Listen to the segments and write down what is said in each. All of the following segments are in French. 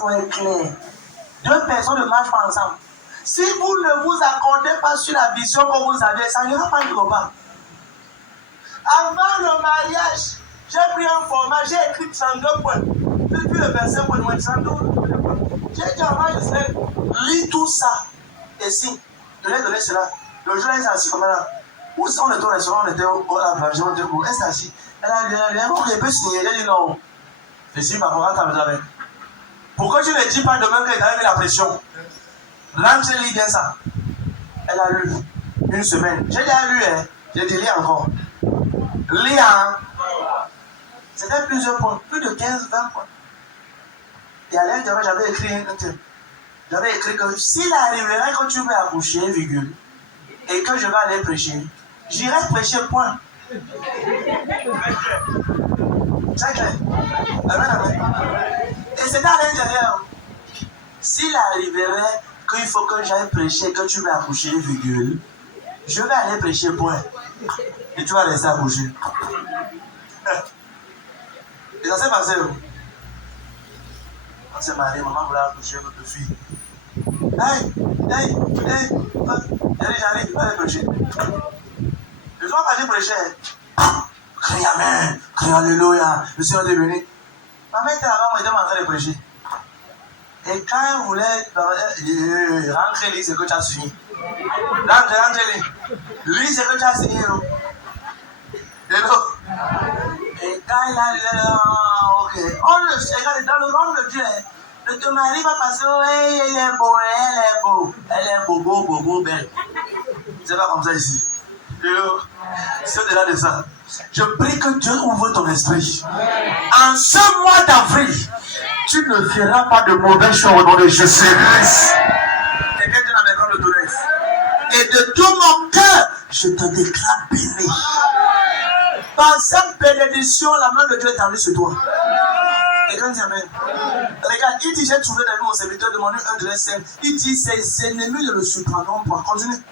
faut être clair. Deux personnes ne marchent pas ensemble. Si vous ne vous accordez pas sur la vision que vous avez, ça n'ira pas quelque part. Avant le mariage, j'ai pris un format, j'ai écrit 32 points. Depuis le verset pour le 32 points. J'ai dit avant le Seigneur, lis tout ça. Et si, je l'ai donné cela. Le jour, elle s'est assise comme là. Où sont les deux restaurants? On était au la plage, on était où? Elle s'est assise. Elle a dit, elle peut signer. J'ai dit non. Je suis ma parole comme ça. Pourquoi tu ne dis pas demain qu'elle a mis la pression? Rentre, lis bien ça. Elle a lu une semaine. J'ai déjà lu, hein. J'ai dit, lis encore. Lis, hein. C'était plusieurs points, plus de 15, 20 points. Et à l'intérieur, j'avais écrit un truc. J'avais écrit que s'il arriverait que tu veux accoucher, virgule, et que je vais aller prêcher, j'irai prêcher, point. C'est clair. Amen, amen. Et c'était à l'intérieur. S'il arriverait qu'il faut que j'aille prêcher, que tu veux accoucher, virgule, je vais aller prêcher, point. Et tu vas rester accoucher. Et ça s'est passé où? On s'est marié, maman voulait accoucher notre fille. Hey, j'arrive, pas aller prêcher. Je dois pas aller prêcher. Crie Amen, crie Alléluia, le Seigneur est venu. Ma mère était là-bas, moi j'étais en train de prêcher. Et quand elle voulait rentrer, lis ce que tu as signé. Rentre, lis ce que tu as signé. Et quand il a dit, ok, regarde, dans le royaume de Dieu, ne te marie pas parce qu'elle est beau, elle est beau, belle. C'est pas comme ça ici. C'est au-delà de ça. Je prie que Dieu ouvre ton esprit. En ce mois d'avril, tu ne feras pas de mauvais choix au nom de Jésus. Quelqu'un dit dans mes grandes autorités. Et de tout mon cœur, je te déclare béni. Par cette bénédiction, la main de Dieu est tendue sur toi. Quelqu'un dit Amen. Regarde, il dit, j'ai trouvé dans mon serviteur demandé un de les scènes. Il dit, ses ennemis ne le surprendront point. Continue.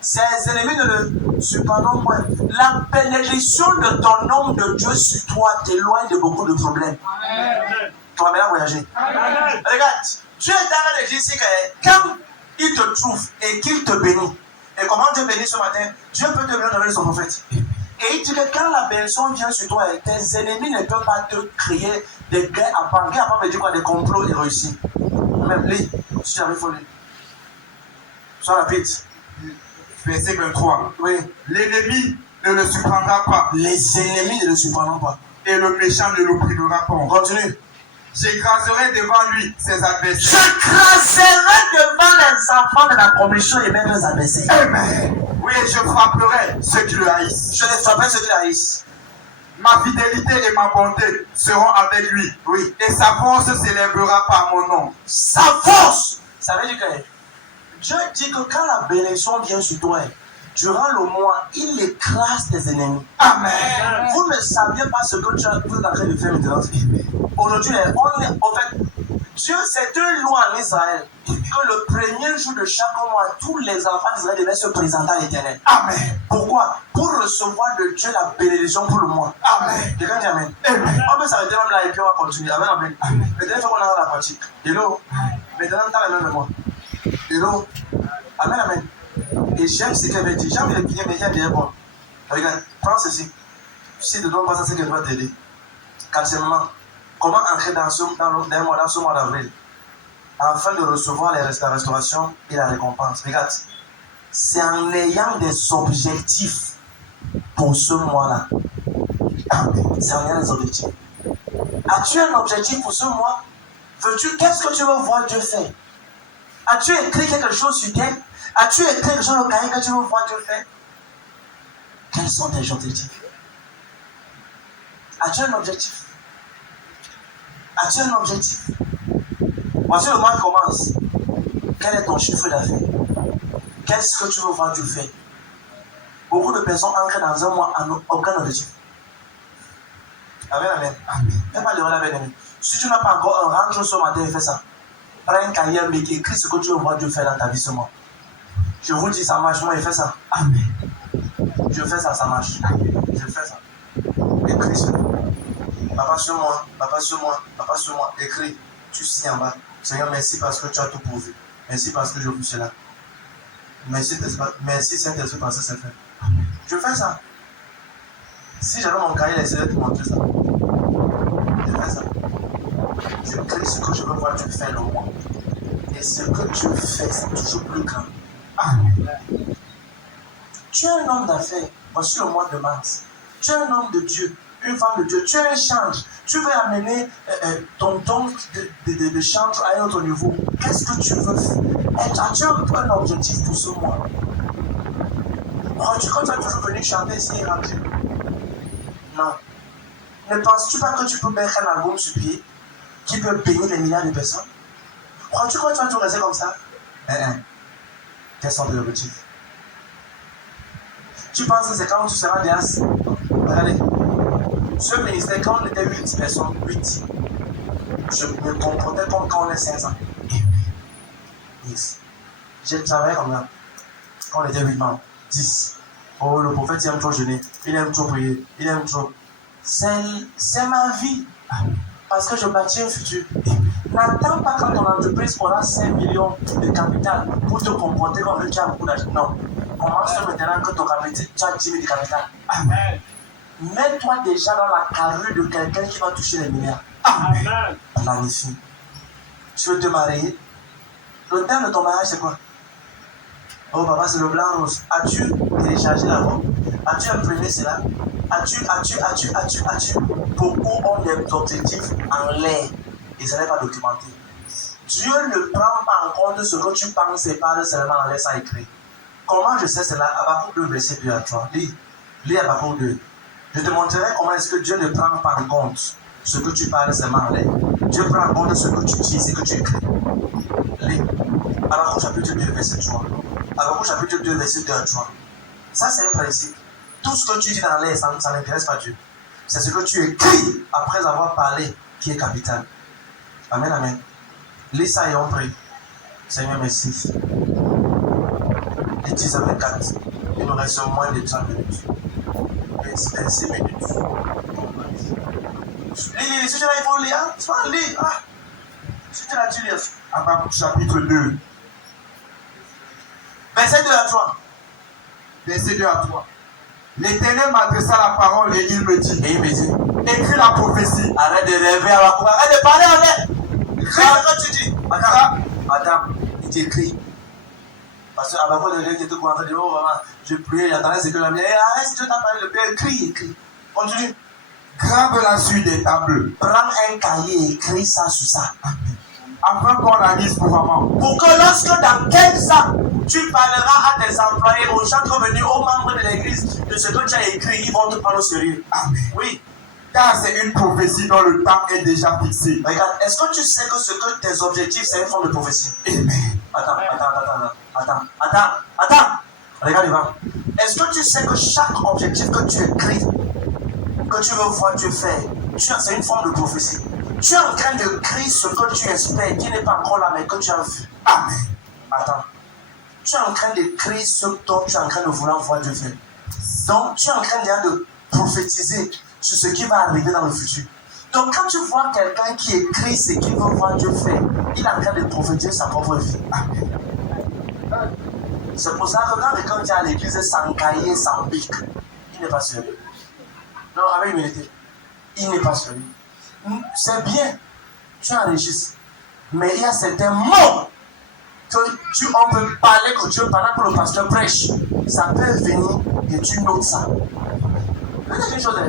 Ses ennemis ne le surprendront point. La bénédiction de ton homme de Dieu sur toi t'éloigne de beaucoup de problèmes. Tu vas maintenant voyager. Regarde, Dieu est en train de dire ici que quand il te trouve et qu'il te bénit, et comment Dieu bénit ce matin, Dieu peut te bénir avec son prophète. Et il dit que quand la bénédiction vient sur toi, tes ennemis ne peuvent pas te créer des guerres à part. Guerres à part veut dire quoi? Des complots et réussis. Même lis, si j'avais fallu. Sois rapide. Verset 23. Oui. L'ennemi ne le surprendra pas. Les ennemis ne le surprendront pas. Et le méchant ne l'opprimera pas. On continue. J'écraserai devant lui ses adversaires. J'écraserai devant les enfants de la commission et même les adversaires. Amen. Oui, et je frapperai ceux qui le haïssent. Je les frapperai ceux qui le haïssent. Ma fidélité et ma bonté seront avec lui. Oui. Et sa force s'élèvera par mon nom. Sa force. Ça veut dire que Dieu dit que quand la bénédiction vient sur toi, durant le mois, il écrase tes ennemis. Amen. Vous ne saviez pas ce que vous êtes en train de faire maintenant. Aujourd'hui, en fait, Dieu, c'est une loi en Israël que le premier jour de chaque mois, tous les enfants d'Israël devaient se présenter à l'Éternel. Amen. Pourquoi? Pour recevoir de Dieu la bénédiction pour le mois. Amen. Quelqu'un dit Amen. Amen. On peut s'arrêter même là et puis on va continuer. Amen, amen. Maintenant, il faut qu'on aille à la pratique. Hello. Maintenant, t'as la même mémoire. Hello. Amen, amen. Et j'aime ce qu'elle veut dire. J'aime les piliers, mais j'aime bien bon. Regarde, prends ceci. Si tu ne donnes pas ça, c'est qu'elle va t'aider. Quatrièmement, comment entrer dans ce mois d'avril afin de recevoir la restauration et la récompense. Regarde, c'est en ayant des objectifs pour ce mois-là. C'est en ayant des objectifs. As-tu un objectif pour ce mois? Qu'est-ce que tu veux voir Dieu faire? As-tu écrit quelque chose sur terre? As-tu écrit quelque chose dans le cahier que tu veux voir Dieu faire? Quels sont tes objectifs? As-tu un objectif? As-tu un objectif? Voici le mois qui commence. Quel est ton chiffre d'affaires? Qu'est-ce que tu veux voir Dieu faire? Beaucoup de personnes entrent dans un mois en aucun objectif. Amen, amen. Fais pas l'erreur, bien-aimé. Si tu n'as pas encore un rentre ce matin et fais ça. Prends un cahier, mais écris ce que tu veux voir Dieu faire dans ta vie ce mois. Je vous dis, ça marche, moi, et fais ça. Amen. Je fais ça, ça marche. Je fais ça. Écris ça. Papa sur moi, papa sur moi, papa sur moi. Écris. Tu signes en bas. Seigneur, merci parce que tu as tout pourvu. Merci parce que je veux cela. Merci Saint-Esprit parce que c'est fait. Je fais ça. Si j'avais mon cahier, j'essaierais de te montrer ça. Je fais ça. Je crée ce que je veux voir Dieu faire le moi. Et ce que Dieu fait, c'est toujours plus grand. Amen. Tu es un homme d'affaires. Voici le mois de mars. Tu es un homme de Dieu, une femme de Dieu. Tu es un change. Tu veux amener ton don de change à un autre niveau. Qu'est-ce que tu veux faire? As-tu un objectif pour ce mois? Crois-tu que tu vas toujours venir chanter ici et rentrer? Non. Ne penses-tu pas que tu peux mettre un album sur pied qui peut bénir des milliards de personnes? Crois-tu que tu vas tout rester comme ça? Quels sont tes objectifs? Tu penses que c'est quand tu seras derrière? Regardez. Ce ministère, quand on était 8 personnes, 8, je me comportais comme quand on est 500. Yes. J'ai travaillé comme ça. Quand on était 8 membres, 10. Oh, le prophète, il aime trop jeûner. Il aime trop prier. Il aime trop. C'est ma vie. Parce que je bâtis un futur. N'attends pas quand ton entreprise aura 5 millions de capital pour te comporter comme le tu as beaucoup d'argent. Non. Commence maintenant que ton capital, tu as 10 000 de capital. Amen. Mets-toi déjà dans la carrure de quelqu'un qui va toucher les milliards. Amen. Planifié. Tu veux te marier? Le thème de ton mariage, c'est quoi? Oh papa, c'est le blanc rose. As-tu téléchargé la robe? As-tu imprimé cela? As-tu? Beaucoup ont des objectifs en l'air et ça n'est pas documenté. Dieu ne prend pas en compte ce que tu penses et parles seulement en laissant écrire. Comment je sais cela? Habakkuk 2, verset 2 à 3. Lis Habakkuk 2. Je te montrerai comment est-ce que Dieu ne prend pas en compte ce que tu parles seulement en l'air. Dieu prend en compte ce que tu dis et ce que tu écris. Lis Habakkuk chapitre 2, verset 3. Habakkuk chapitre 2, verset 2 à 3. Ça, c'est un principe. Tout ce que tu dis dans l'air, ça n'intéresse pas Dieu. C'est ce que tu écris après avoir parlé qui est capital. Amen, amen. Lis ça et on prie. Seigneur, merci. Et 10 à 24. Il nous reste moins de 30 minutes. 26 minutes. Lis, si tu l'as, il faut lire. Tu vas lire. Si tu l'as, tu lis. Habakkuk chapitre 2. Verset 2 à 3. Verset 2 à 3. L'Éternel m'adressa la parole et il me dit, écris la prophétie. Arrête de rêver à la cour. Arrête de parler en l'air. Écris ce que tu dis. Attends, il t'écrit. Parce que avant de dire que tu commences à dire, oh maman, je priais, j'attendais ce que la mienne. Arrête, si tu t'as parlé de Père, écris. Continue. Grave-la sur des tables. Prends un cahier et écris ça sur ça. Afin qu'on la lise couramment. Pour que lorsque dans 15 ans, tu parleras à tes employés, aux gens qui sont venus, aux membres de l'église, de ce que tu as écrit, ils vont te prendre au sérieux. Amen. Oui. Car c'est une prophétie dont le temps est déjà fixé. Regarde, est-ce que tu sais que ce que tes objectifs, c'est une forme de prophétie? Amen. Attends. Regarde devant. Est-ce que tu sais que chaque objectif que tu écris, que tu veux voir Dieu faire, c'est une forme de prophétie? Tu es en train de créer ce que tu espères, qui n'est pas encore là, mais que tu as vu. Amen. Attends. Tu es en train de créer ce dont tu es en train de vouloir voir Dieu faire. Donc, tu es en train de prophétiser sur ce qui va arriver dans le futur. Donc, quand tu vois quelqu'un qui écrit ce qu'il veut voir Dieu faire, il est en train de prophétiser sa propre vie. Amen. C'est pour ça que quand quelqu'un vient à l'église sans cahier, sans bic, il n'est pas sérieux. Non, avec humilité. Il n'est pas sérieux. C'est bien, tu enregistres. Mais il y a certains mots que on peut parler que Dieu pendant que le pasteur prêche. Ça peut venir et tu notes ça. C'est une chose.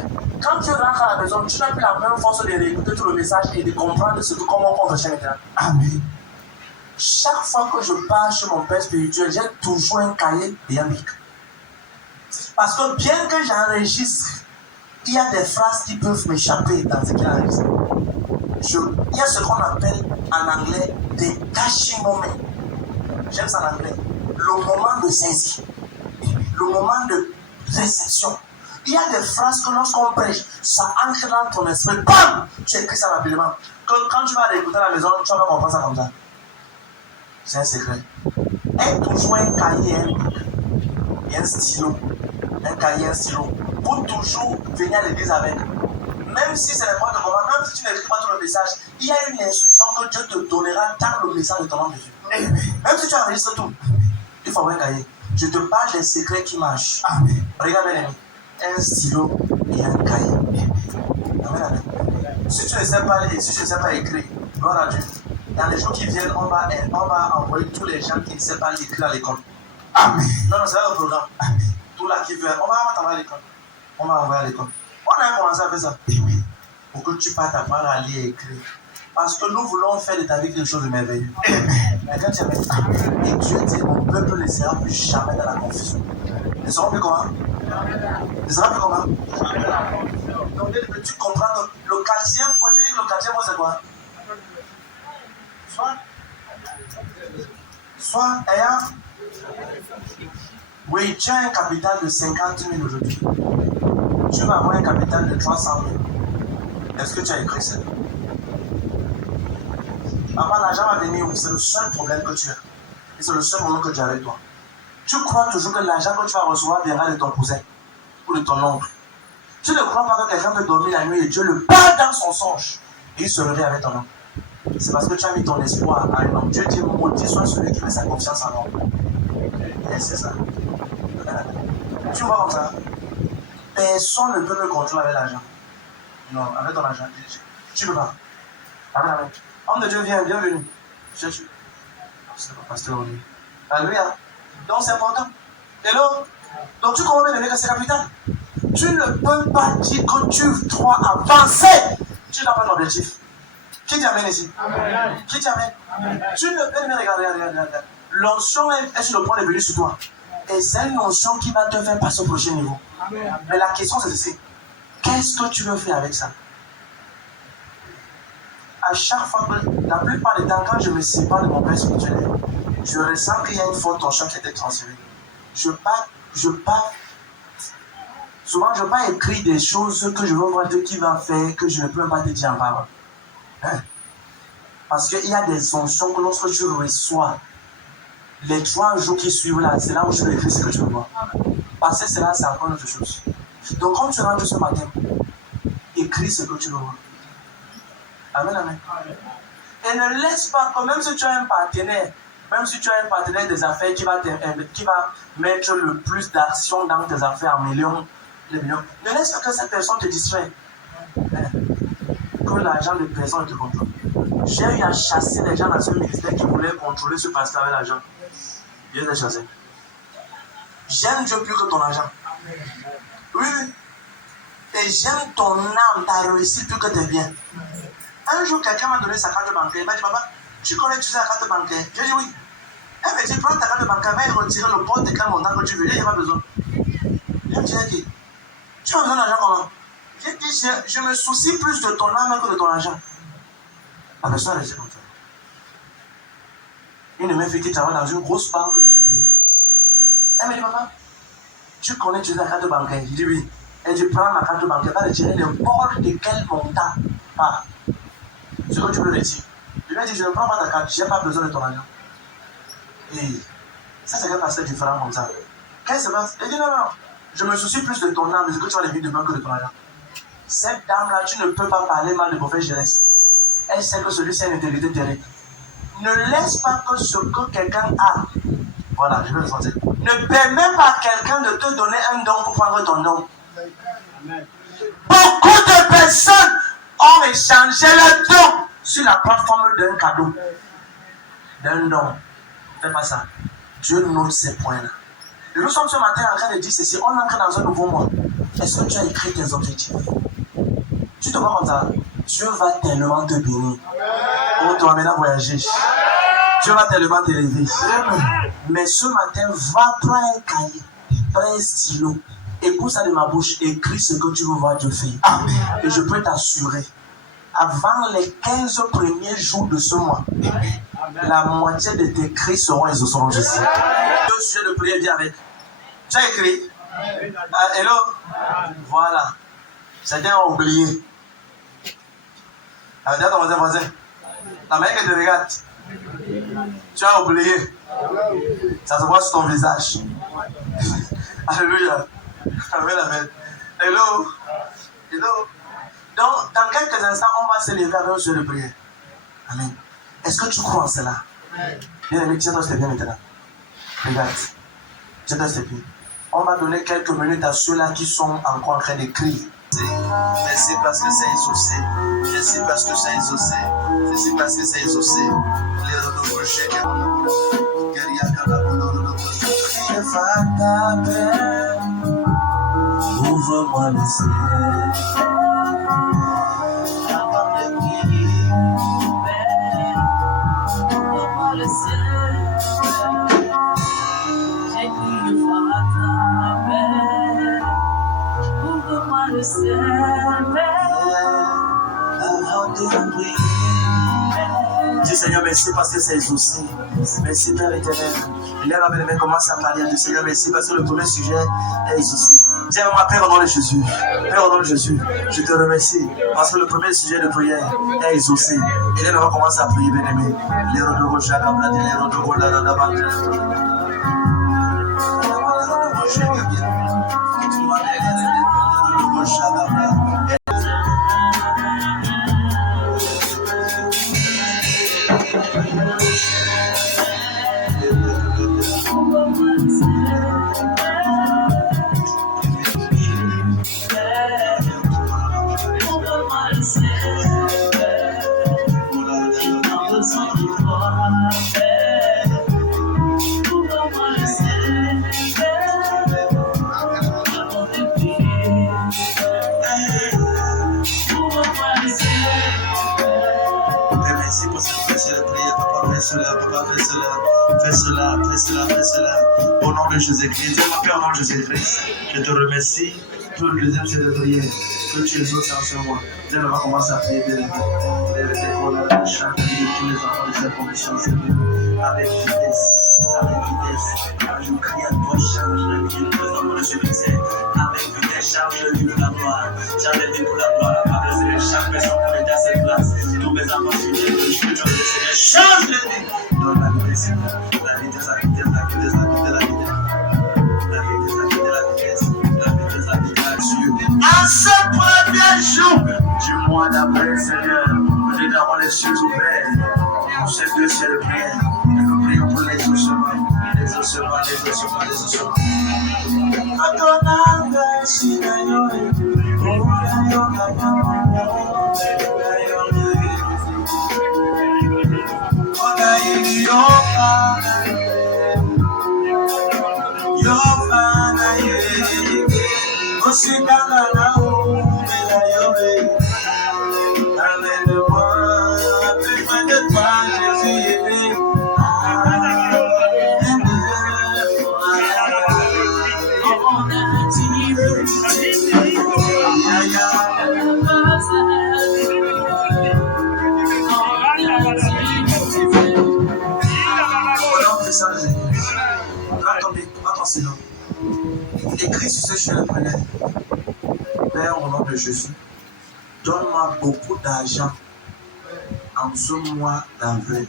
Quand tu rentres à la maison, tu n'as plus la même force de réécouter tout le message et de comprendre comment on prêche maintenant. Amen. Chaque fois que je parle chez mon père spirituel, j'ai toujours un cahier et un bic. Parce que bien que j'enregistre, il y a des phrases qui peuvent m'échapper dans ce qu'il enregistre. Il y a ce qu'on appelle en anglais des catchy moments. J'aime ça en anglais. Le moment de saisie. Le moment de réception. Il y a des phrases que lorsqu'on prêche, ça ancre dans ton esprit. Bam! Tu écris ça rapidement. Quand tu vas l'écouter à la maison, tu vas pas comprendre ça comme ça. C'est un secret. Aie toujours un cahier et un stylo. Un cahier et un stylo. Pour toujours venir à l'église avec. Même Même si c'est n'importe comment, même si tu n'écris pas tout le message, il y a une instruction que Dieu te donnera dans le message de ton nom de Dieu. Même si tu enregistres tout, il faut avoir un cahier. Je te parle des secrets qui marchent. Amen. Regarde bien, un stylo et un cahier. Amen, amen. Si tu ne sais pas lire, si tu ne sais pas écrire, gloire à Dieu. Dans les jours qui viennent, on va envoyer tous les gens qui ne savent pas écrire à l'école. Amen. Non, c'est là le programme. Amen. Tout là qui veut, on va t'envoyer à l'école. On va envoyer à l'école. On a commencé à faire ça. Oui. Pour que tu partes apprendre à lire et écrire. Parce que nous voulons faire de ta vie quelque chose de merveilleux. Mais quand tu as et Dieu dit, mon peuple ne sera plus jamais dans la confusion. Ils ne seront plus comment? Ils ne seront plus comment? Donc, tu comprends que le quatrième point, j'ai dit que le quatrième point, c'est quoi? Soit ayant. Oui, tu as un capital de 50 000 aujourd'hui. Tu vas avoir un capital de 300 000. Est-ce que tu as écrit ça? Avant, l'argent va venir, c'est le seul problème que tu as. Et c'est le seul moment que tu as avec toi. Tu crois toujours que l'argent que tu vas recevoir viendra de ton cousin ou de ton oncle. Tu ne crois pas que quelqu'un peut dormir la nuit et Dieu le parle dans son songe et il se réveille avec ton nom. C'est parce que tu as mis ton espoir à un homme. Dieu dit, maudit soit celui qui met sa confiance en l'homme. Et c'est ça. Tu vois comme ça. Personne ne peut me contrôler avec l'argent. Non, avec ton argent. Tu ne peux pas. Amen, amen. Homme de Dieu, viens, bienvenue. C'est le pasteur Oli. Alléluia. Donc c'est important. Hello. Donc tu comprends bien que c'est capital. Tu ne peux pas dire que tu dois avancer. Tu n'as pas d'objectif. Qui t'amène ici? Amen. Qui t'amène? Tu ne peux pas regarder. L'onction est sur le point de venir sur toi. Et c'est une onction qui va te faire passer au prochain niveau. Amen. Mais la question c'est ceci. Qu'est-ce que tu veux faire avec ça? À chaque fois que, la plupart des temps, quand je me sépare de mon père spirituel, je ressens qu'il y a une faute en chant qui a été transférée. Souvent, je ne vais pas écrire des choses que je veux voir Dieu qui va faire, que je ne peux pas te dire en parole. Hein? Parce qu'il y a des onctions que lorsque tu reçois, les 3 jours qui suivent là, c'est là où tu peux écrire ce que tu veux voir. Parce que cela, c'est encore autre chose. Donc, quand tu rentres ce matin, écris ce que tu veux voir. Amen, amen. Et ne laisse pas, même si tu as un partenaire, des affaires qui va mettre le plus d'action dans tes affaires en millions, ne laisse pas que cette personne te distrait. Que l'argent de personne te contrôle. J'ai eu à chasser les gens dans ce ministère qui voulaient contrôler ce pasteur avec l'argent. Je les ai chassés. J'aime Dieu plus que ton argent. Oui. Et j'aime ton âme, ta réussite plus que tes biens. Un jour, quelqu'un m'a donné sa carte bancaire. Il m'a dit, papa, tu connais utiliser la carte bancaire? J'ai dit oui. Elle m'a dit, prends ta carte bancaire, va y retirer le porte et quel montant que tu veux. Il n'y a pas besoin. J'ai dit, tu as besoin d'argent comment? J'ai dit, je me soucie plus de ton âme que de ton argent. La personne a resté comme ça. Une de mes filles qui travaille dans une grosse banque de ce pays. Elle m'a dit, papa, tu connais utiliser la carte bancaire? J'ai dit oui. Elle dit, prends ma carte bancaire, va retirer n'importe de quel montant. Ah. Ce que tu veux retirer. Je lui ai dit, je ne prends pas ta carte, je n'ai pas besoin de ton argent. Et ça, c'est un pasteur différent comme ça. Qu'est-ce qui se passe? Elle dit, non, je me soucie plus de ton âme, de ce que tu vas les vivre demain que de ton argent. Cette dame-là, tu ne peux pas parler mal de prophète Jérès. Elle sait que celui-ci a une intégrité terrible. Ne laisse pas que ce que quelqu'un a, voilà, je vais le sentir. Ne permets pas à quelqu'un de te donner un don pour prendre ton don. Beaucoup de personnes ont échangé leur don sur la plateforme d'un cadeau, d'un don. Ne fais pas ça. Dieu note ces points-là. Et nous sommes ce matin en train de dire ceci. On entre dans un nouveau mois. Est-ce que tu as écrit tes objectifs? Tu te vois comme ça. Dieu va tellement te bénir. Oh, tu vas maintenant voyager. Dieu va tellement t'élever. Mais ce matin, va prendre un cahier, prends un stylo. Écoute ça de ma bouche, écris ce que tu veux voir Dieu faire. Amen. Et je peux t'assurer, avant les 15 premiers jours de ce mois, la moitié de tes cris seront exaucés. Deux sujets de prière, viens avec. Tu as écrit? Hello? Voilà. Certains ont oublié. Dis à ton voisin, la manière que tu regardes, tu as oublié. Ça se voit sur ton visage. Alléluia. Amen, amen. Hello. Hello. Donc, dans quelques instants, on va se lever avec un jeu de prière. Amen. Est-ce que tu crois en cela? Bien aimé, tiens-toi tes pieds maintenant. Regarde. Tiens-toi tes pieds. On va donner quelques minutes à ceux-là qui sont encore en train de crier. Merci parce que c'est exaucé. Merci parce que c'est exaucé. Merci parce que c'est exaucé. Les redoubres que ouvre-moi le ciel. Avant de prier, ouvre-moi le ciel. J'ai crié Fata, ouvre-moi le ciel. Avant de prier. Dis Seigneur, merci parce que c'est exaucé. Merci Père éternel. Lève la main, commence à parler à Dieu. Seigneur, merci parce que le premier sujet est exaucé. Dis à moi, Père au nom de Jésus. Père au nom de Jésus, je te remercie parce que le premier sujet de prière est exaucé. Et là, on va commencer à prier, bien aimé. Les rodogos, Jacques, les rodogos, la radabande. Les rodogos, Jacques, les rodogos, Jacques. Fais cela. Au nom de Jésus-Christ. Dis mon Père, au nom de Jésus-Christ. Je te remercie pour le deuxième sujet de prière que tu exauces en ce mois. Là, on va commencer à prier. Les écoles, chaque vie de tous les enfants de cette commission, avec vitesse. Je crie à toi, charge la vie de tous les enfants de ce ministère. Avec vitesse, charge la vie pour la gloire. Charge la vie pour la gloire. Avec chaque personne qui est à cette place. Tous mes enfants fidèles, que je te Seigneur, change la vie. Donne la vitesse, Seigneur. La vitesse. À ce premier jour du mois d'avril, Seigneur, nous avons les cieux ouverts. Pour ces deux cieux de prière, nous prions pour l'exaucement. Écris sur ce chemin de prière. Père, au nom de Jésus, donne-moi beaucoup d'argent en ce mois d'avril,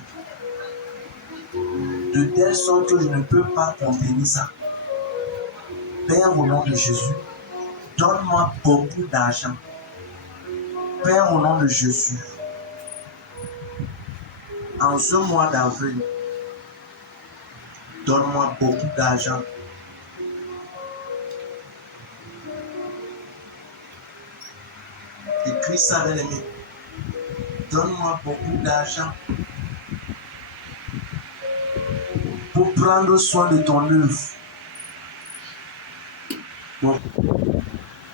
de telle sorte que je ne peux pas contenir ça. Père, au nom de Jésus, donne-moi beaucoup d'argent. Père, au nom de Jésus, en ce mois d'avril, donne-moi beaucoup d'argent. Écris ça, bien-aimé. Donne-moi beaucoup d'argent pour prendre soin de ton œuvre. Pour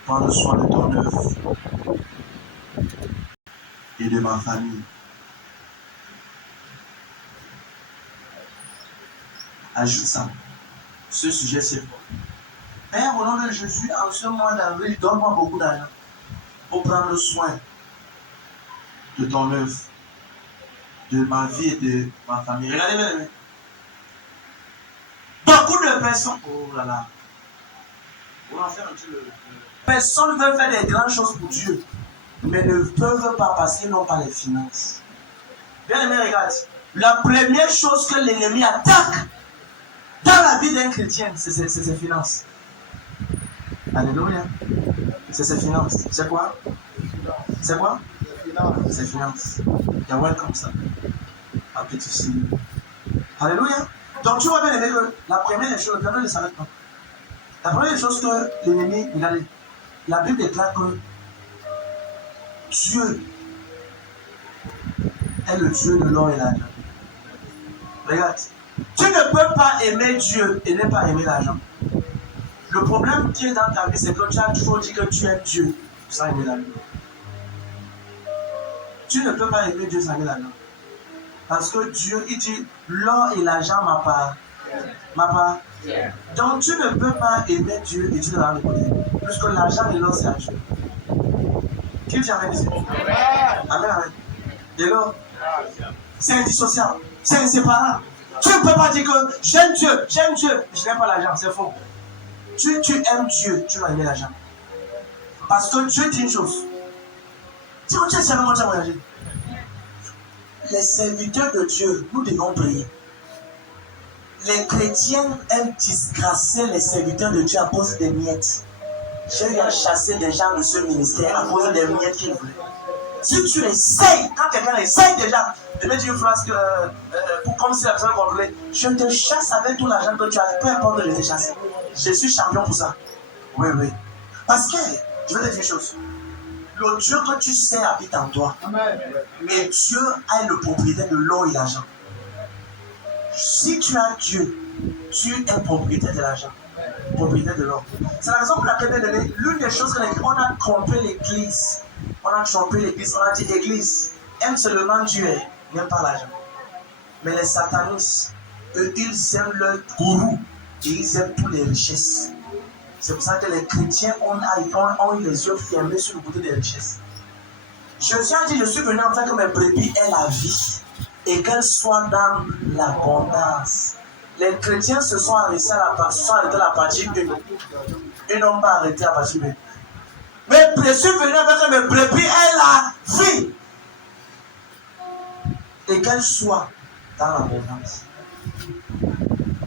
prendre soin de ton œuvre et de ma famille. Ajoute ça. Ce sujet, c'est quoi? Père, au nom de Jésus, en ce mois d'avril, donne-moi beaucoup d'argent pour prendre soin de ton œuvre, de ma vie et de ma famille. Regardez bien, bien. Beaucoup de personnes, oh là là, personne ne veut faire des grandes choses pour Dieu, mais ne peuvent pas parce qu'ils n'ont pas les finances. Bien aimé, regarde, la première chose que l'ennemi attaque dans la vie d'un chrétien, c'est ses finances. Alléluia. C'est ses finances. C'est quoi? C'est quoi? C'est finance. You're welcome, ça. Un petit signe. Alléluia. Donc tu vois bien aimé que la première des choses, regardez, ne s'arrête pas. La première des choses que l'ennemi, regardez, la Bible déclare que Dieu est le Dieu de l'or et l'argent. Regarde, tu ne peux pas aimer Dieu et ne pas aimer l'argent. Le problème qui est dans ta vie, c'est que tu as toujours dit que tu aimes Dieu sans aimer l'argent. Tu ne peux pas aimer Dieu sans aimer l'argent. Parce que Dieu, il dit, l'or et l'argent m'appartiennent. Donc tu ne peux pas aimer Dieu et tu ne vas pas le côté. Puisque l'argent et l'or, c'est à Dieu. Qui dit amen ici? Amen, amen. Et l'or, c'est indissociable, c'est inséparable. Tu ne peux pas dire que j'aime Dieu, je n'aime pas l'argent, c'est faux. Tu aimes Dieu, tu vas aimer l'argent. Parce que Dieu dit une chose. Tu es seulement voyager. Les serviteurs de Dieu, nous devons prier. Les chrétiens aiment disgracer les serviteurs de Dieu à cause des miettes. Je viens chasser des gens de ce ministère à cause des miettes qu'ils voulaient. Si tu essayes, quand quelqu'un essaye déjà de mettre une phrase comme si la personne contrôlait, je te chasse avec tout l'argent que tu as, peu importe que je te chasse. Je suis champion pour ça. Oui, oui. Parce que, je vais te dire une chose. Le Dieu que tu sais habite en toi. Mais Dieu est le propriétaire de l'or et l'argent. Si tu as Dieu, tu es propriétaire de l'argent. Propriétaire de l'or. C'est la raison pour laquelle l'une des choses qu'on a trompé l'église. On a trompé l'église, on a dit l'église aime seulement Dieu, n'aime pas l'argent. Mais les satanistes, eux, ils aiment leur gourou et ils aiment toutes les richesses. C'est pour ça que les chrétiens ont eu les yeux fermés sur le côté des richesses. Jésus a dit, je suis venu en fait que mes brebis aient la vie et qu'elles soient dans l'abondance. Les chrétiens se sont arrêtés à la partie 1. Ils n'ont pas arrêté à la partie 2. Mais je suis venu avec que mes brebis aient la vie et qu'elles soient dans l'abondance.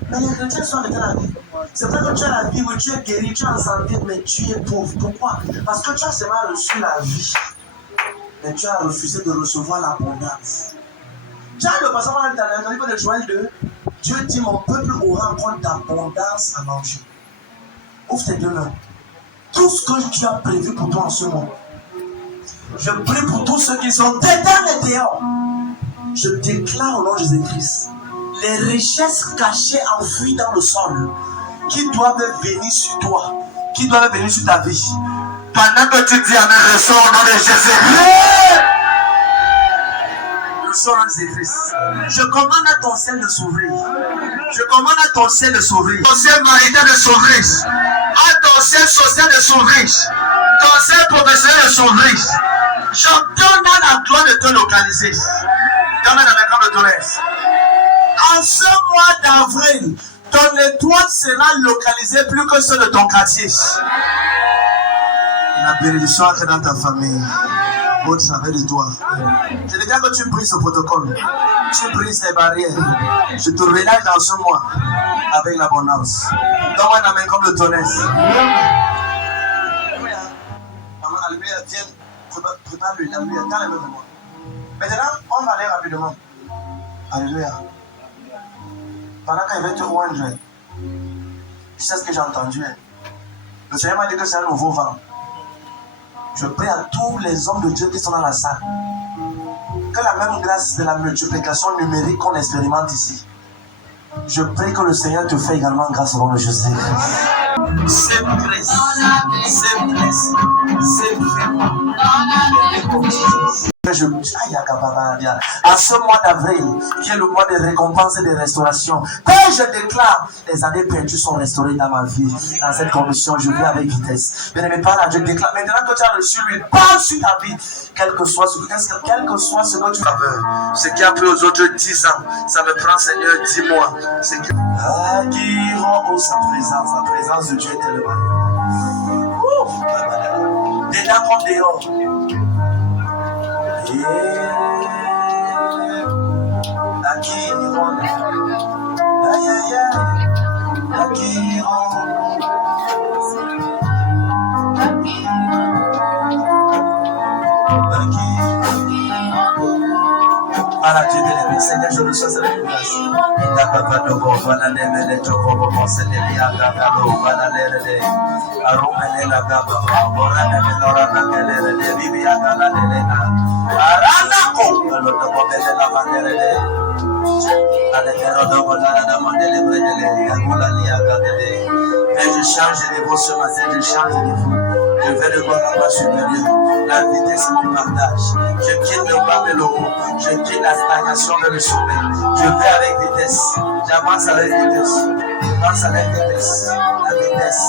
Mais les chrétiens sont arrêtés à la vie. C'est vrai que tu as la vie, oui, tu es guéri, tu es en santé, mais tu es pauvre. Pourquoi? Parce que tu as seulement reçu la vie, mais tu as refusé de recevoir l'abondance. Tu as le passage dans le livre de Joël 2, Dieu dit, mon peuple aura encore d'abondance à manger. Ouvre tes deux mains. Tout ce que Dieu a prévu pour toi en ce moment. Je prie pour tous ceux qui sont dedans et dehors. Je déclare au nom de Jésus-Christ les richesses cachées, enfouies dans le sol, qui doivent venir sur toi, qui doivent venir sur ta vie. Pendant que tu dis amen, je sors au nom de Jésus-Christ. Je sors au nom de Jésus-Christ. Je commande à ton ciel de s'ouvrir. Je commande à ton ciel de s'ouvrir. Ton ciel marital de s'ouvrir. À ton ciel social de s'ouvrir. Ton ciel professionnel de s'ouvrir. Je donne à la gloire de te localiser. Donne à la main de ton reste. En ce mois d'avril, ton étoile sera localisée plus que celle de ton quartier. La bénédiction entre dans ta famille. Au travers de toi. Je déclare que tu brises ce protocole. Tu brises les barrières. Je te relâche dans ce mois avec l'abondance. Donne-moi la main comme le tonnerre. Alléluia, viens, prépare-le. Alléluia, dans les mains de moi. Maintenant, on va aller rapidement. Alléluia. Pendant qu'il va te oindre, tu sais ce que j'ai entendu. Le Seigneur m'a dit que c'est un nouveau vent. Je prie à tous les hommes de Dieu qui sont dans la salle. Que la même grâce de la multiplication numérique qu'on expérimente ici. Je prie que le Seigneur te fait également grâce au nom de Jésus-Christ. C'est grâce. C'est grâce. C'est vraiment. À ce mois d'avril, qui est le mois de récompense et de restauration, quand je déclare, les années perdues sont restaurées dans ma vie. Dans cette condition, je vis avec vitesse. Bien aimé, par là, je déclare, maintenant que tu as reçu lui, parle sur ta vie, quel que soit ce que tu as, ce qui a pris aux autres 10 ans, ça me prend, Seigneur, 10 mois. Oh, sa présence de Dieu est tellement. Dedans comme dehors. Dieu bien-aimé. Seigneur, je reçois cette grâce. Mais je change de niveau ce matin, je change de niveau. Je vais de gloire à ma supérieure. La vitesse me partage. Je quitte le bas de l'eau. Je quitte la stagnation vers le sommet. Je vais avec vitesse. J'avance avec vitesse. J'avance avec vitesse. La vitesse.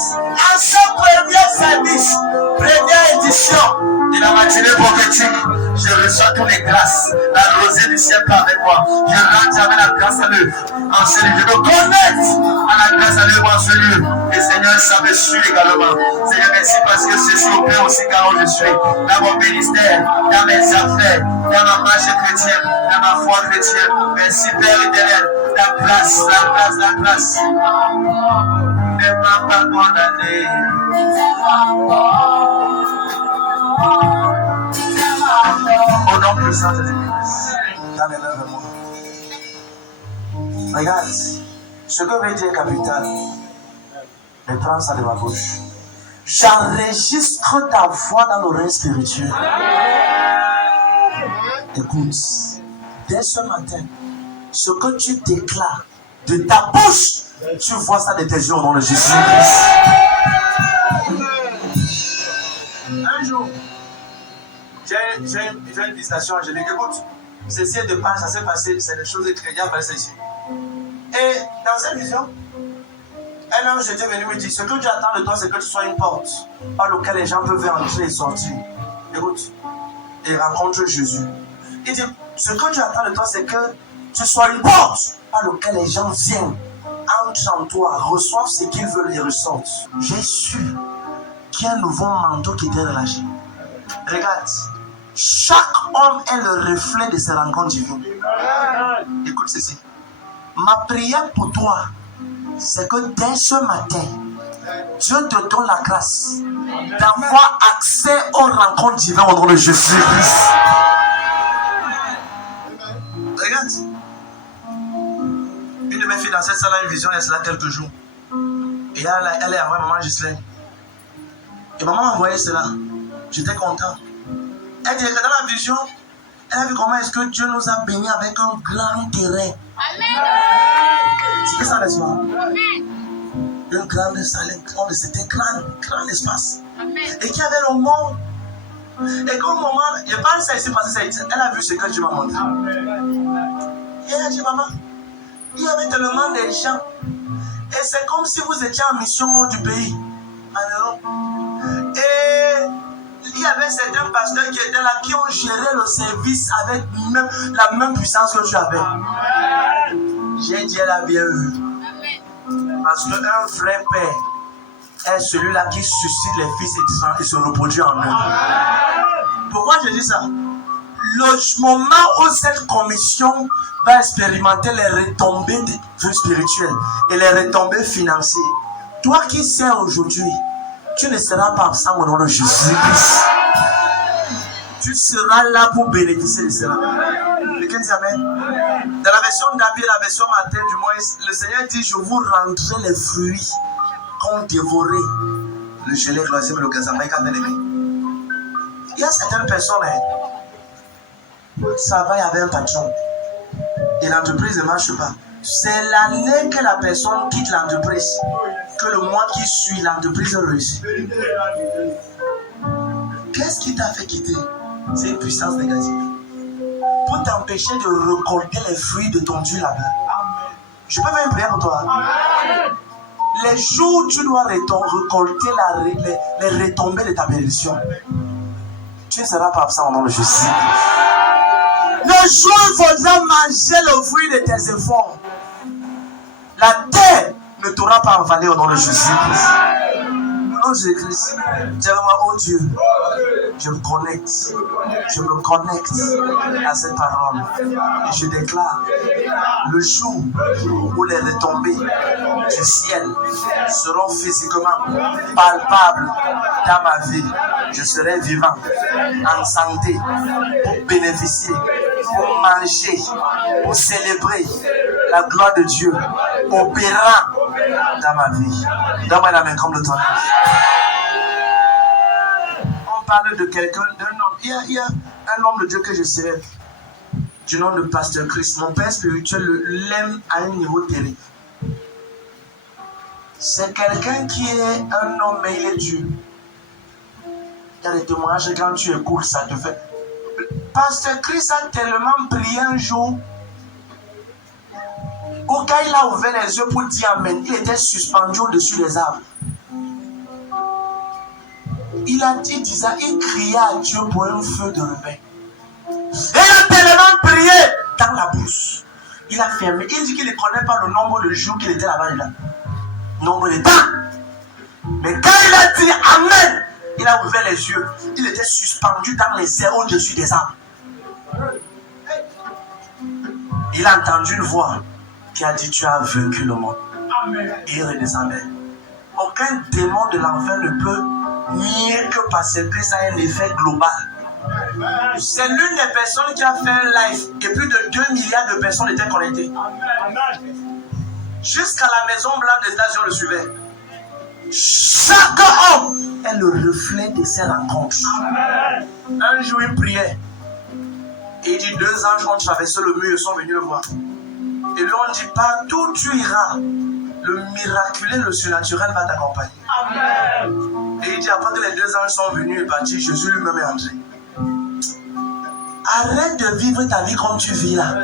À ce premier service, première édition de la matinée prophétique, je reçois toutes les grâces. La rosée du ciel par avec moi. Je rentre avec la grâce à l'œuvre. En ce lieu, je me connecte à la grâce à l'œuvre en ce lieu. Et Seigneur, ça me suit également. Seigneur, merci parce que je suis au Père aussi car où je suis. Dans mon ministère, dans mes affaires, dans ma marche chrétienne, dans ma foi chrétienne. Merci Père éternel. La grâce, la grâce, la grâce. Ne m'a pas condamné. Au nom puissant de Jésus-Christ. Dans les mains de moi. Regarde, ce que veut dire capital, mais prends ça de ma bouche. J'enregistre ta voix dans l'oreille spirituelle. Écoute, dès ce matin, ce que tu déclares de ta bouche, tu vois ça de tes yeux au nom de Jésus-Christ. Un jour, j'ai une visitation angélique. Écoute, ceci est de part, ça s'est passé, c'est des choses incroyables passées ici. Et dans cette vision, un ange était venu me dire, ce que Dieu attend de toi, c'est que tu sois une porte par laquelle les gens peuvent entrer et sortir. Écoute, et rencontre Jésus. Il dit, ce que Dieu attend de toi, c'est que tu sois une porte par laquelle les gens viennent, entrent en toi, reçoivent ce qu'ils veulent et ressentent. J'ai su qu'il y a un nouveau manteau qui était relâché. Regarde, chaque homme est le reflet de ses rencontres divines. Écoute ceci. Ma prière pour toi, c'est que dès ce matin, Dieu te donne la grâce d'avoir accès aux rencontres divines au nom de Jésus-Christ. Regarde. Une de mes filles dans cette salle a une vision il y a cela quelques jours. Et elle est avec maman Ghislaine. Et maman m'a envoyé cela. J'étais content. Elle dit que dans la vision, elle a vu comment est-ce que Dieu nous a bénis avec un grand terrain. C'était ça, n'est-ce pas? Une grande salle, c'était grand espace. Et qu'il y avait le monde. Et qu'au moment, je pense que ça s'est passé, elle a vu ce que Dieu m'a montré. Et elle a dit, maman, il y avait tellement de gens. Et c'est comme si vous étiez en mission hors du pays, en Europe. Et il y avait certains pasteurs qui étaient là, qui ont géré le service avec la même puissance que tu avais. J'ai dit, elle a bien vu. Parce qu'un vrai père est celui-là qui suscite les fils et se reproduit en eux. Pourquoi je dis ça? Le moment où cette commission va expérimenter les retombées spirituelles et les retombées financières, toi qui sais aujourd'hui, tu ne seras pas absent au nom de Jésus-Christ. Tu seras là pour bénéficier de cela. Quelqu'un dit Amen. Dans la version d'Abbé, la version matin du moins, le Seigneur dit, je vous rendrai les fruits qu'ont dévoré le gelé, le loisir, le gazamaïque. Il y a certaines personnes, ça va, il y avait un patron. Et l'entreprise ne marche pas. C'est l'année que la personne quitte l'entreprise que le mois qui suit, l'entreprise réussit. Qu'est-ce qui t'a fait quitter? C'est une puissance négative. Pour t'empêcher de récolter les fruits de ton Dieu là-bas. Je peux faire une prière pour toi. Les jours où tu dois récolter les retombées de ta bénédiction, tu ne seras pas absent au nom de Jésus. Le jour où il faudra manger le fruit de tes efforts, la terre ne t'aura pas avalé au nom de Jésus-Christ. Au nom de Jésus-Christ, dis-moi, oh Dieu, je me connecte à cette parole et je déclare le jour où les retombées du ciel seront physiquement palpables dans ma vie, je serai vivant, en santé, pour bénéficier pour manger, pour célébrer la gloire de Dieu opérant dans ma vie. Donne-moi la main comme le tonnerre. On parle de quelqu'un, d'un homme. Il y a un homme de Dieu que je célèbre, du nom de Pasteur Christ. Mon père spirituel l'aime à un niveau terrible. C'est quelqu'un qui est un homme, mais il est Dieu. Il y a des témoignages, quand tu écoutes, ça te fait. Pasteur Christ a tellement prié un jour, où quand il a ouvert les yeux pour dire Amen, il était suspendu au-dessus des arbres. Il a dit, il criait à Dieu pour un feu de rebelle. Et il a tellement prié dans la bouche. Il a fermé. Il dit qu'il ne connaît pas le nombre de jours qu'il était là-bas. Nombre de temps. Mais quand il a dit Amen, il a ouvert les yeux. Il était suspendu dans les airs au-dessus des arbres. Il a entendu une voix qui a dit tu as vaincu le monde. Amen. Et il redescendait. Aucun démon de l'enfer ne peut nier que Pasteur Christ a un effet global. C'est l'une des personnes qui a fait un live et plus de 2 milliards de personnes étaient connectées. Jusqu'à la Maison Blanche des États-Unis le suivait. Chaque homme est le reflet de ses rencontres. Un jour il priait et il dit 2 anges ont traversé le mur et sont venus le voir. Et lui on dit partout où tu iras, le miraculé, le surnaturel va t'accompagner. Et il dit après que les 2 anges sont venus et partis, Jésus lui-même est entré. Arrête de vivre ta vie comme tu vis là.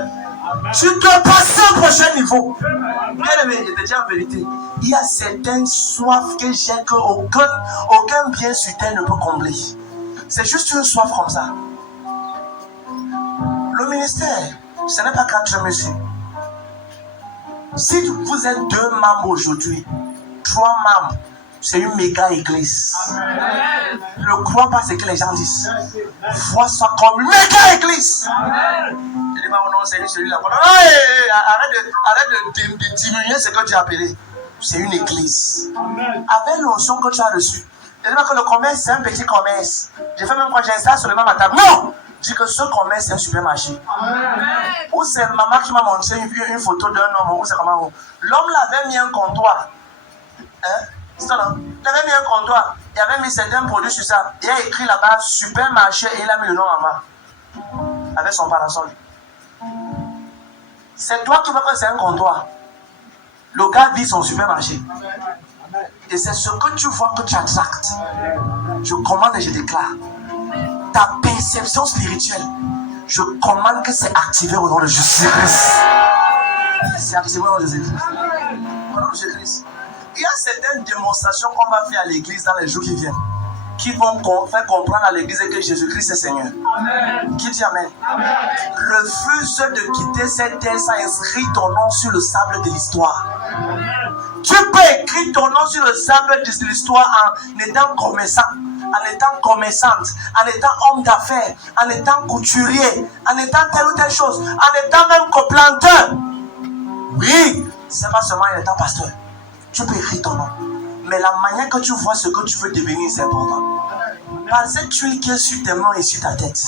Tu dois passer au prochain niveau. Bien aimé, je te dis en vérité, il y a certaines soifs que j'ai qu'aucun bien sur terre ne peut combler. C'est juste une soif comme ça. Le ministère, ce n'est pas country music. Si vous êtes 2 membres aujourd'hui, 3 membres, c'est une méga église. Ne crois pas ce que les gens disent. Vois ça comme une méga église. Je dis pas au nom, c'est celui-là. Arrête de diminuer ce que tu as appelé. C'est une église. Avec l'onction que tu as reçue. Je dis pas que le commerce, c'est un petit commerce. Je fais même quand j'installe seulement ma table. Non! Je dis que ce commerce, c'est un supermarché. Ou c'est maman qui m'a montré une photo d'un homme. Ou c'est comment? L'homme l'avait mis un comptoir. Hein? C'est ça, non? Il avait mis un comptoir. Il avait mis certains produits sur ça. Il a écrit là-bas supermarché et il a mis le nom en bas. Avec son parasol. C'est toi qui vois que c'est un comptoir. Le gars vit son supermarché. Et c'est ce que tu vois que tu attractes. Je commande et je déclare. Ta perception spirituelle, je commande que c'est activé au nom de Jésus-Christ. C'est activé au nom de Jésus-Christ. Au nom de Jésus-Christ. Il y a certaines démonstrations qu'on va faire à l'église dans les jours qui viennent, qui vont faire comprendre à l'église que Jésus-Christ est Seigneur. Amen. Qui dit Amen? Amen. Refuse de quitter cette terre sans inscrire ton nom sur le sable de l'histoire. Amen. Tu peux écrire ton nom sur le sable de l'histoire en étant commerçant, en étant commerçante, en étant homme d'affaires, en étant couturier, en étant telle ou telle chose, en étant même coplanteur. Oui, c'est pas seulement en étant pasteur. Tu peux écrire ton nom. Mais la manière que tu vois ce que tu veux devenir, c'est important. Par cette huile qui est sur tes mains et sur ta tête,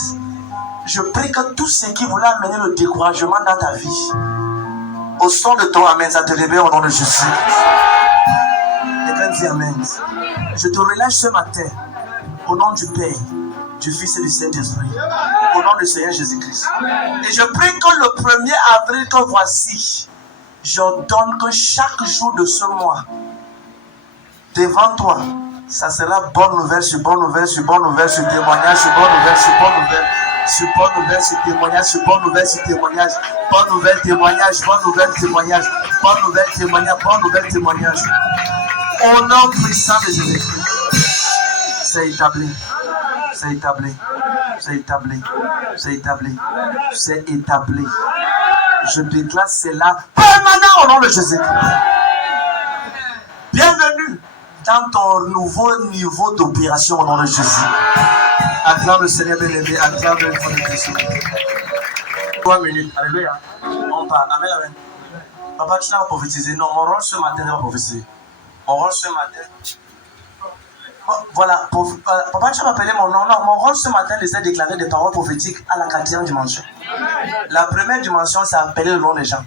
je prie que tout ce qui voulait amener le découragement dans ta vie, au son de ton Amen, ça te réveille au nom de Jésus. Quelqu'un dit Amen. Je te relâche ce matin, au nom du Père, du Fils et du Saint-Esprit, au nom du Seigneur Jésus-Christ. Et je prie que le 1er avril que voici, j'ordonne que chaque jour de ce mois, devant toi, ça sera bonne nouvelle sur bonne nouvelle sur bonne nouvelle sur témoignage sur bonne nouvelle sur bonne nouvelle sur bonne nouvelle sur témoignage sur bonne nouvelle sur témoignage, bonne nouvelle témoignage, bonne nouvelle témoignage, bonne nouvelle témoignage, bonne nouvelle témoignage. Au nom puissant de Jésus-Christ, c'est établi, c'est établi, c'est établi, c'est établi, c'est établi. Je déclare cela permanent au nom de Jésus-Christ. Bienvenue dans ton nouveau niveau d'opération au nom de Jésus. Acclame le Seigneur bien-aimé, acclame le nom de Jésus. 3 minutes, alléluia. On parle, amen, amen. Papa, tu n'as pas prophétisé. Non, mon rôle ce matin n'est pas prophétiser. Mon rôle ce matin, Voilà, papa, tu vas appeler mon nom. Non, mon rôle ce matin, c'est de déclarer des paroles prophétiques à la 4e dimension. La première dimension, c'est appeler le nom des gens.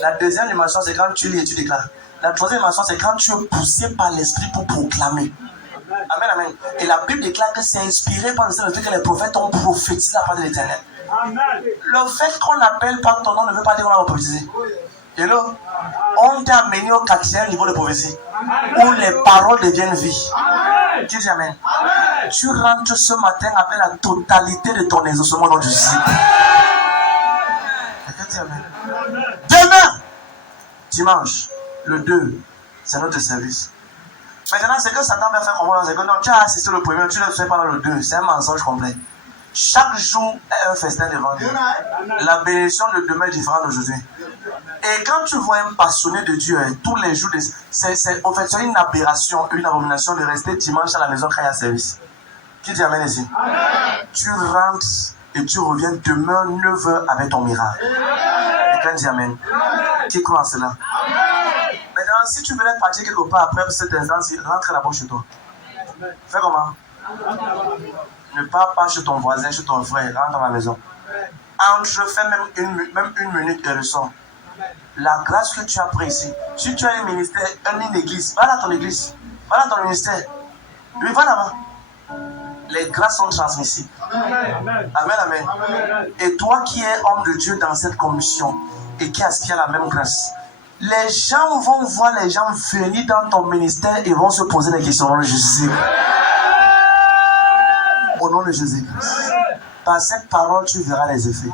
La deuxième dimension, c'est quand tu lis et tu déclares. La troisième dimension, c'est quand tu es poussé par l'esprit pour proclamer. Amen, amen. Et la Bible déclare que c'est inspiré par le Saint-Esprit que les prophètes ont prophétisé la part de l'Éternel. Le fait qu'on appelle par ton nom ne veut pas dire qu'on a prophétisé. Hello? On t'a amené au 4e niveau de prophétie, où les paroles deviennent vie. Tu dis amen. Tu rentres ce matin avec la totalité de ton exaucement dans Jésus. Demain, dimanche, le 2, c'est notre service. Maintenant, ce que Satan va faire comprendre, c'est que non, tu as assisté le premier, tu ne le fais pas dans le 2. C'est un mensonge complet. Chaque jour est un festin devant Dieu. La bénédiction de demain est différente d'aujourd'hui. Et quand tu vois un passionné de Dieu, tous les jours, c'est une aberration, une abomination de rester dimanche à la maison quand il y a service. Qui dit amen ici? Tu rentres et tu reviens demain 9h avec ton miracle. Et quand dit amen? Qui croit en cela? Maintenant, si tu voulais partir quelque part après cet instant, rentre là-bas chez toi. Fais comment? Ne pars pas chez ton voisin, chez ton frère, rentre dans la maison. Entre, fais même une minute et ressors. La grâce que tu as pris ici, si tu as un ministère, une église, va dans ton église, va dans ton ministère. Oui, va là-bas. Les grâces sont transmissibles. Amen, amen. Et toi qui es homme de Dieu dans cette commission et qui aspire à la même grâce, les gens vont voir les gens venir dans ton ministère et vont se poser des questions au nom de Jésus. Au nom de Jésus-Christ. Par cette parole, tu verras les effets.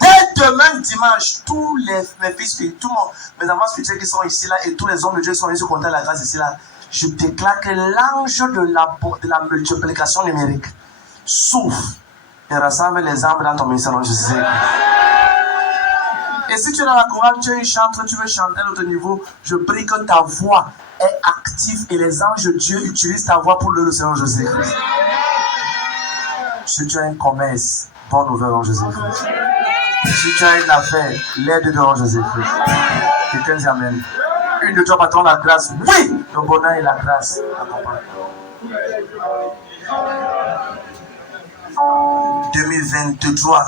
Dès demain dimanche, tous mes fils, tous mes enfants spirituels qui sont ici là et tous les hommes de Dieu qui sont venus se compter la grâce ici là, je déclare que l'ange de la multiplication numérique souffle et rassemble les âmes dans ton ministère dans Jésus. Et si tu es dans la chorale, tu es une chanteuse, tu veux chanter à l'autre niveau, je prie que ta voix est active et les anges de Dieu utilisent ta voix pour le Seigneur Jésus-Christ. Si tu as un commerce, bonne nouvelle en Jésus-Christ. Si tu as une affaire, l'aide de en Jésus-Christ. Quelqu'un dit amen. Une de toi, patron, la grâce. Oui, le bonheur et la grâce. 2023,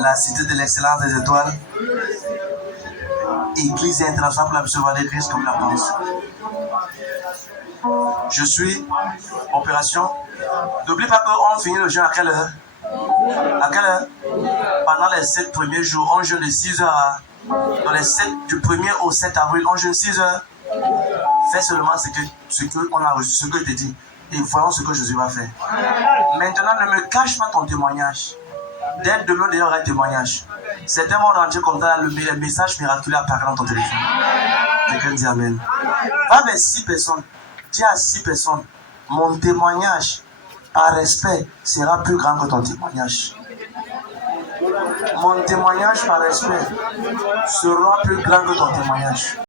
la cité de l'excellence des étoiles, Église internationale pour la mission de Christ comme la pense. Je suis opération. N'oublie pas qu'on finit le jeûne à quelle heure? À quelle heure? Pendant les 7 premiers jours, on jeûne de 6h dans les 7 du 1er au 7 avril, on jeûne 6h. Fais seulement ce qu'on a reçu, ce que je te dis. Et voyons ce que Jésus va faire. Maintenant, ne me cache pas ton témoignage. Dès demain, il y aura un témoignage. Certains vont rentrer comme ça, le message miraculeux apparaît dans ton téléphone. Quelqu'un dit amen. Va vers 6 personnes. Dis à 6 personnes, mon témoignage, par respect, sera plus grand que ton témoignage. Mon témoignage, par respect, sera plus grand que ton témoignage.